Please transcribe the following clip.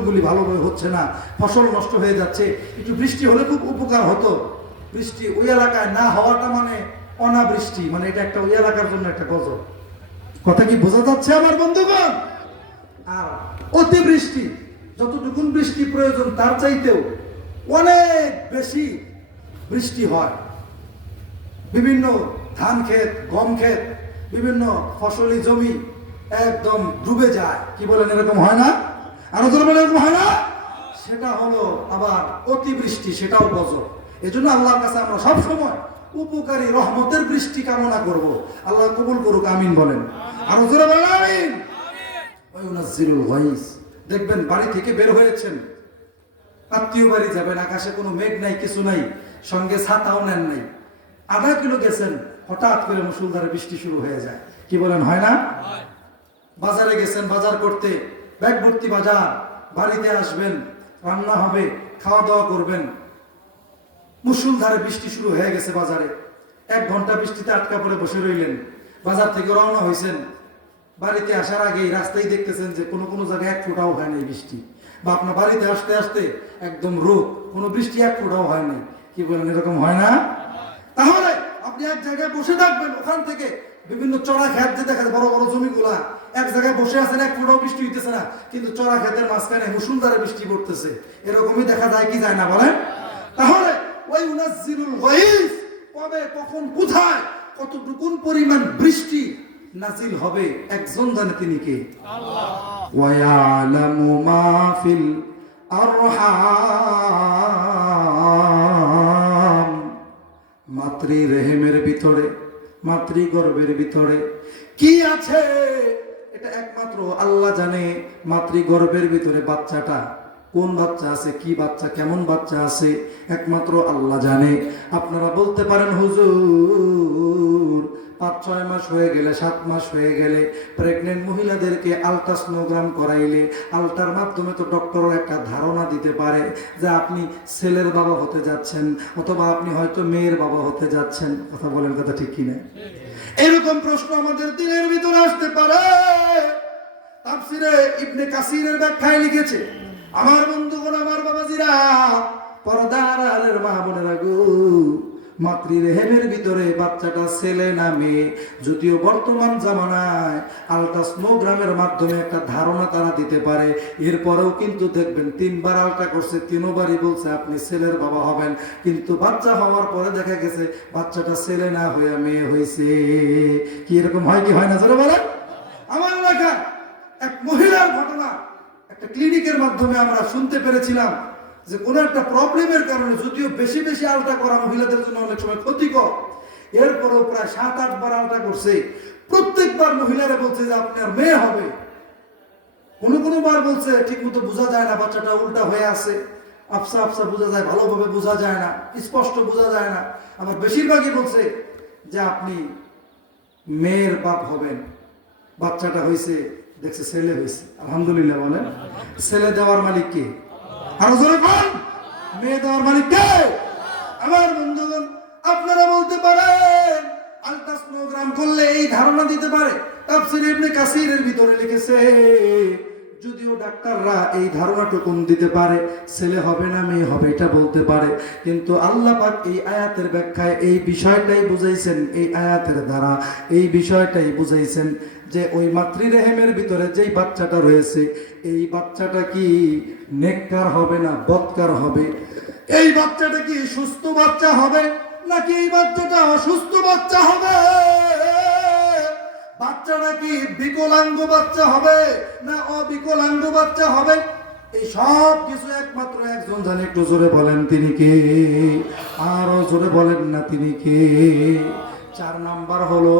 ফসলগুলি ভালোভাবে হচ্ছে না, ফসল নষ্ট হয়ে যাচ্ছে। একটু বৃষ্টি হলে খুব উপকার হতো। বৃষ্টি ওই এলাকায় না হওয়াটা মানে অনাবৃষ্টি মানে এটা একটা ওই এলাকার জন্য একটা গজব। কথা কি বোঝা যাচ্ছে আমার বন্ধুগণ? আর অতিবৃষ্টি, যতটুকুন বৃষ্টি প্রয়োজন তার চাইতেও অনেক বেশি বৃষ্টি হয়। বিভিন্ন ধান ক্ষেত, গম ক্ষেত, বিভিন্ন ফসলি জমি একদম ডুবে যায়। কি বলেন এরকম হয় না? আরও হয় না সেটা হলো আবার অতিবৃষ্টি সেটাও গজব এজন্য আল্লাহর কাছে আমরা সব সময় উপকারী রহমতের বৃষ্টি কামনা করব। আল্লাহ কবুল করুক আমিন বলেন। আরও জোরে বলেন আমিন। দেখবেন বাড়ি থেকে বের হয়েছেন। আত্মীয় বাড়ি যাবেন আকাশে কোনো মেঘ নাই কিছু নাই সঙ্গে ছাতাও নেন নাই। আধা কিলো গেছেন হঠাৎ করে মুসুলধারে বৃষ্টি শুরু হয়ে যায়। কি বলেন হয় না? বাজারে গেছেন বাজার করতে। ব্যাগ ভর্তি বাজার, বাড়িতে আসবেন, রান্না হবে খাওয়া দাওয়া করবেন। মুসুলধারে বৃষ্টি শুরু হয়ে গেছে বাজারে। এক ঘণ্টা বৃষ্টিতে আটকা পড়ে বসে রইলেন। বাজার থেকে রওনা হয়েছেন বাড়িতে আসার আগেই রাস্তায় দেখতেছেন যে কোনো কোনো জায়গায় এক ফোঁটাও হয় নাই বৃষ্টি। বা আপনার বাড়িতে আসতে আসতে একদম রোগ কোনো বৃষ্টি এক ফোঁটাও হয় নাই। কি বলেন, এরকম হয় না? তাহলে আপনি এক জায়গায় বসে থাকবেন ওখান থেকে। বিভিন্ন চড়া খেত যে দেখা যায় বড় বড় জমিগুলা এক জায়গায় বসে আছেন এক ফোঁটাও বৃষ্টি হইতেছে না কিন্তু চড়া খেতের মাঝখানে মুসুলধারে বৃষ্টি পড়তেছে। এরকমই দেখা যায় কি যায় না বলেন? তাহলে ওই উনাজিরুল গাইস কবে কখন কোথায় কতটুকুন পরিমাণ বৃষ্টি নাজিল হবে? একজন জানে তিনি কে? ওয়ায়ালামু মা ফিল আরহাম। মাতৃ রেহেমের ভিতরে মাতৃ গর্ভের ভিতরে। কি আছে? এটা একমাত্র আল্লাহ জানে মাতৃগর্ভের ভিতরে বাচ্চাটা কোন বাচ্চা আছে, কি বাচ্চা, কেমন বাচ্চা আছে, একমাত্র আল্লাহ জানে। আপনারা বলতে পারেন, হুজুর, পাঁচ, ছয় মাস হয়ে গেলে, সাত মাস হয়ে গেলে প্রেগনেন্ট মহিলাদেরকে আলট্রাসনোগ্রাম করাইলে আলটার মাধ্যমে তো ডক্টর একটা ধারণা দিতে পারে যে আপনি ছেলের বাবা হতে যাচ্ছেন অথবা আপনি হয়তো মেয়ের বাবা হতে যাচ্ছেন। কথা বলেন কথা ঠিক কিনা? এরকম প্রশ্ন আমাদের দিনের ভিতরে আসতে পারে। তাফসিরে ইবনে কাসিরের ব্যাখ্যায় লিখেছে আমার বন্ধুগণ, আমার বাবাজিরা, পর্দার আলের মা বোনেরা গো মাতৃ রেহেমের ভিতরে বাচ্চাটা ছেলে না মেয়ে। যদিও বর্তমান জামানায় আলট্রাসনোগ্রামের মাধ্যমে একটা ধারণা তারা দিতে পারে, এরপরেও কিন্তু দেখবেন তিনবার আলট্রা করছে, তিনবারই বলছে আপনি ছেলের বাবা হবেন। কিন্তু বাচ্চা হওয়ার পরে দেখা গেছে বাচ্চাটা ছেলে না হয়ে মেয়ে হয়েছে কি এরকম হয় কি হয় না বলেন? আমার এলাকা এক মহিলার ঘটনা ক্লিনিকের মাধ্যমে আমরা শুনতে পেরেছিলাম যে কোনো একটা প্রবলেমের কারণে যদিও বেশি বেশি আলটা করা মহিলাদের জন্য অনেক সময় ক্ষতিকর, এরপরেও প্রায় সাত, আট বার আলটা করছে। প্রত্যেকবার মহিলারা বলছে যে আপনার মেয়ে হবে। কোনো কোনো বার বলছে ঠিক মতো বোঝা যায় না, বাচ্চাটা উল্টা হয়ে আছে। আফসা আফসা বোঝা যায়, ভালোভাবে বোঝা যায় না, স্পষ্ট বোঝা যায় না। আবার বেশিরভাগই বলছে যে আপনি মেয়ের বাপ হবেন, বাচ্চাটা হয়েছে দেখছে ছেলে হয়েছে আলহামদুলিল্লাহ বলেন। ছেলে দেওয়ার মালিক কে? আরও জোরে বল মেয়ে দেওয়ার মালিক কে? আমার বন্ধুগণ, আপনারা বলতে পারেন আলট্রাসনোগ্রাম করলে এই ধারণা দিতে পারে। তাফসির ইবনে কাসিরের ভিতরে লিখেছে যদিও ডাক্তাররা এই ধারণাটুকুন দিতে পারে, ছেলে হবে না, মেয়ে হবে, এটা বলতে পারে। কিন্তু আল্লাহ পাক এই আয়াতের ব্যাখ্যায় এই বিষয়টাই বুঝাইছেন, এই আয়াতের দ্বারা এই বিষয়টাই বুঝাইছেন যে ওই মাতৃরেহেমের ভিতরে যেই বাচ্চাটা রয়েছে, এই বাচ্চাটা কি নেককার হবে না বৎকার হবে? এই বাচ্চাটা কি সুস্থ বাচ্চা হবে নাকি এই বাচ্চাটা অসুস্থ বাচ্চা হবে? বাচ্চাটা কি বিকলাঙ্গ বাচ্চা হবে না অবিকলাঙ্গ বাচ্চা হবে? এই সব কিছু একমাত্র একজন জানে, একটু জোরে বলেন তিনি কে? আরও জোরে বলেন না তিনি কে? চার নাম্বার হলো